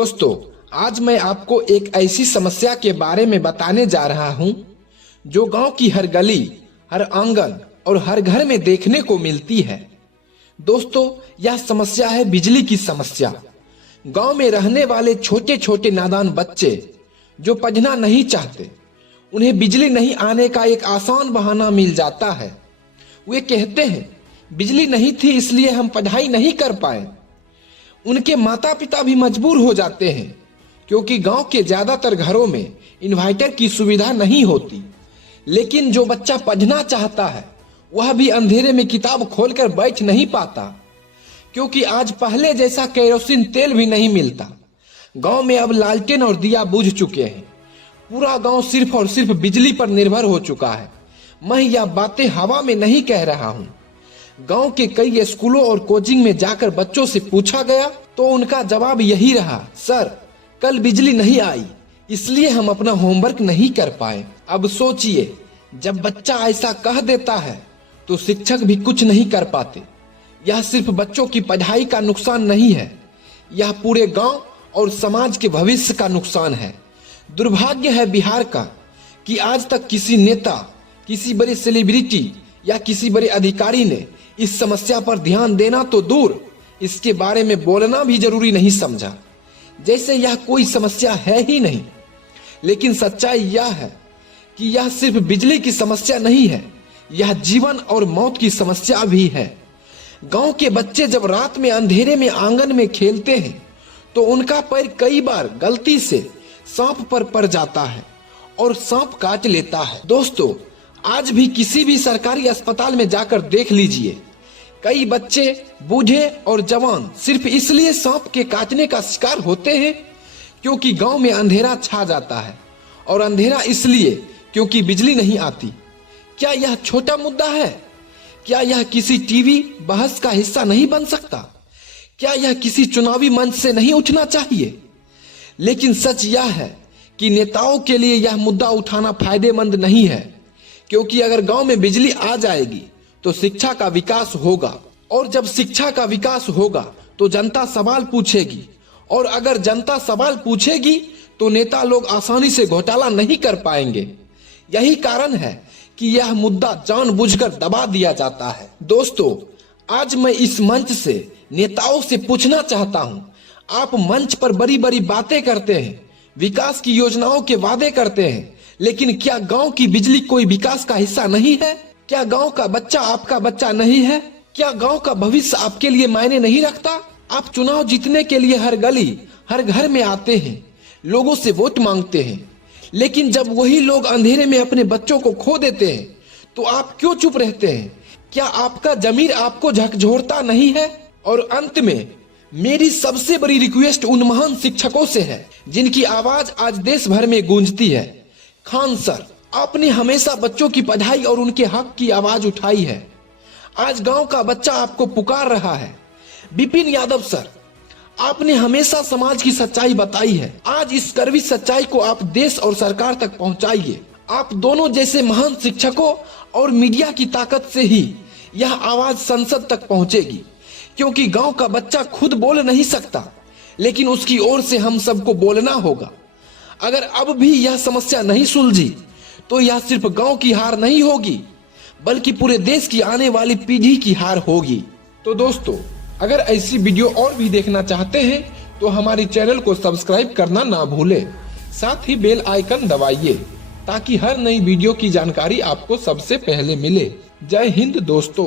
दोस्तों, आज मैं आपको एक ऐसी समस्या के बारे में बताने जा रहा हूं जो गांव की हर गली, हर आंगन और हर घर में देखने को मिलती है। दोस्तों, यह समस्या है बिजली की समस्या। गांव में रहने वाले छोटे छोटे नादान बच्चे जो पढ़ना नहीं चाहते, उन्हें बिजली नहीं आने का एक आसान बहाना मिल जाता है। वे कहते हैं बिजली नहीं थी इसलिए हम पढ़ाई नहीं कर पाए। उनके माता पिता भी मजबूर हो जाते हैं क्योंकि गांव के ज्यादातर घरों में इन्वर्टर की सुविधा नहीं होती। लेकिन जो बच्चा पढ़ना चाहता है वह भी अंधेरे में किताब खोलकर बैठ नहीं पाता, क्योंकि आज पहले जैसा केरोसिन तेल भी नहीं मिलता। गांव में अब लालटेन और दिया बुझ चुके हैं। पूरा गांव सिर्फ और सिर्फ बिजली पर निर्भर हो चुका है। मैं यह बातें हवा में नहीं कह रहा हूं। गांव के कई स्कूलों और कोचिंग में जाकर बच्चों से पूछा गया तो उनका जवाब यही रहा, सर कल बिजली नहीं आई इसलिए हम अपना होमवर्क नहीं कर पाए। अब सोचिए, जब बच्चा ऐसा कह देता है तो शिक्षक भी कुछ नहीं कर पाते। यह सिर्फ बच्चों की पढ़ाई का नुकसान नहीं है, यह पूरे गांव और समाज के भविष्य का नुकसान है। दुर्भाग्य है बिहार का कि आज तक किसी नेता, किसी बड़े सेलिब्रिटी या किसी बड़े अधिकारी ने इस समस्या पर ध्यान देना तो दूर, इसके बारे में बोलना भी जरूरी नहीं समझा, जैसे यह कोई समस्या है ही नहीं। लेकिन सच्चाई यह है कि यह सिर्फ बिजली की समस्या नहीं है, यह जीवन और मौत की समस्या भी है। गांव के बच्चे जब रात में अंधेरे में आंगन में खेलते हैं तो उनका पैर कई बार गलती से सांप पर पड़ जाता है और सांप काट लेता है। दोस्तों, आज भी किसी भी सरकारी अस्पताल में जाकर देख लीजिए, कई बच्चे, बूढ़े और जवान सिर्फ इसलिए सांप के काटने का शिकार होते हैं क्योंकि गांव में अंधेरा छा जाता है, और अंधेरा इसलिए क्योंकि बिजली नहीं आती। क्या यह छोटा मुद्दा है? क्या यह किसी टीवी बहस का हिस्सा नहीं बन सकता? क्या यह किसी चुनावी मंच से नहीं उठना चाहिए? लेकिन सच यह है कि नेताओं के लिए यह मुद्दा उठाना फायदेमंद नहीं है, क्योंकि अगर गांव में बिजली आ जाएगी तो शिक्षा का विकास होगा, और जब शिक्षा का विकास होगा तो जनता सवाल पूछेगी, और अगर जनता सवाल पूछेगी तो नेता लोग आसानी से घोटाला नहीं कर पाएंगे। यही कारण है कि यह मुद्दा जानबूझकर दबा दिया जाता है। दोस्तों, आज मैं इस मंच से नेताओं से पूछना चाहता हूं, आप मंच पर बड़ी बड़ी बातें करते हैं, विकास की योजनाओं के वादे करते हैं, लेकिन क्या गांव की बिजली कोई विकास का हिस्सा नहीं है? क्या गांव का बच्चा आपका बच्चा नहीं है? क्या गांव का भविष्य आपके लिए मायने नहीं रखता? आप चुनाव जीतने के लिए हर गली, हर घर में आते हैं, लोगों से वोट मांगते हैं, लेकिन जब वही लोग अंधेरे में अपने बच्चों को खो देते हैं तो आप क्यों चुप रहते हैं? क्या आपका जमीर आपको झकझोरता नहीं है? और अंत में मेरी सबसे बड़ी रिक्वेस्ट उन महान शिक्षकों से है जिनकी आवाज आज देश भर में गूंजती है। खान सर, आपने हमेशा बच्चों की पढ़ाई और उनके हक की आवाज उठाई है। आज गांव का बच्चा आपको पुकार रहा है। विपिन यादव सर, आपने हमेशा समाज की सच्चाई बताई है। आज इस कड़वी सच्चाई को आप देश और सरकार तक पहुंचाइए। आप दोनों जैसे महान शिक्षकों और मीडिया की ताकत से ही यह आवाज संसद तक पहुंचेगी, क्योंकि गांव का बच्चा खुद बोल नहीं सकता, लेकिन उसकी ओर से हम सबको बोलना होगा। अगर अब भी यह समस्या नहीं सुलझी तो यह सिर्फ गांव की हार नहीं होगी, बल्कि पूरे देश की आने वाली पीढ़ी की हार होगी। तो दोस्तों, अगर ऐसी वीडियो और भी देखना चाहते हैं तो हमारे चैनल को सब्सक्राइब करना ना भूलें, साथ ही बेल आइकन दबाइए ताकि हर नई वीडियो की जानकारी आपको सबसे पहले मिले। जय हिंद दोस्तों।